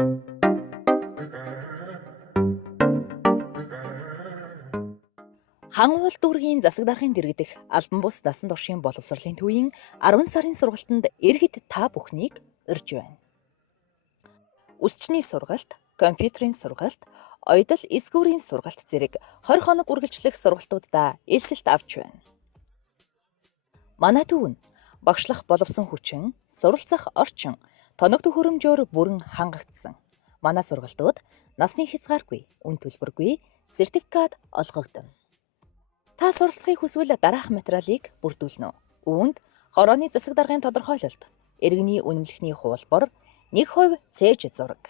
Хан уул дүүргийн засаг даргын дэргэдэх албан бус дасан туршийн боловсролын төвийн 10 сарын сургалтанд ирэхэд та бүхнийг урьж байна. Үсчний сургалт, компьютерийн сургалт, оёдол эсгүүрийн сургалт зэрэг 20 хоног үргэлжлэх сургалтуудаа элсэлт авч байна. Манай төв нь багшлах боловсон хүчин, суралцах орчин, тоног төхөөрөмжөөр бүрэн хангагдсан. Манай сургалтууд насны хязгааргүй, үн төлбөргүй сертификат олгогдоно. Та суралцахыг хүсвэл дараах материалыг бүрдүүлнэ үү? Үүнд хорооны засаг даргын тодорхойлолт, иргэний үнэмлэхний хуулбар, 1% цээж зураг,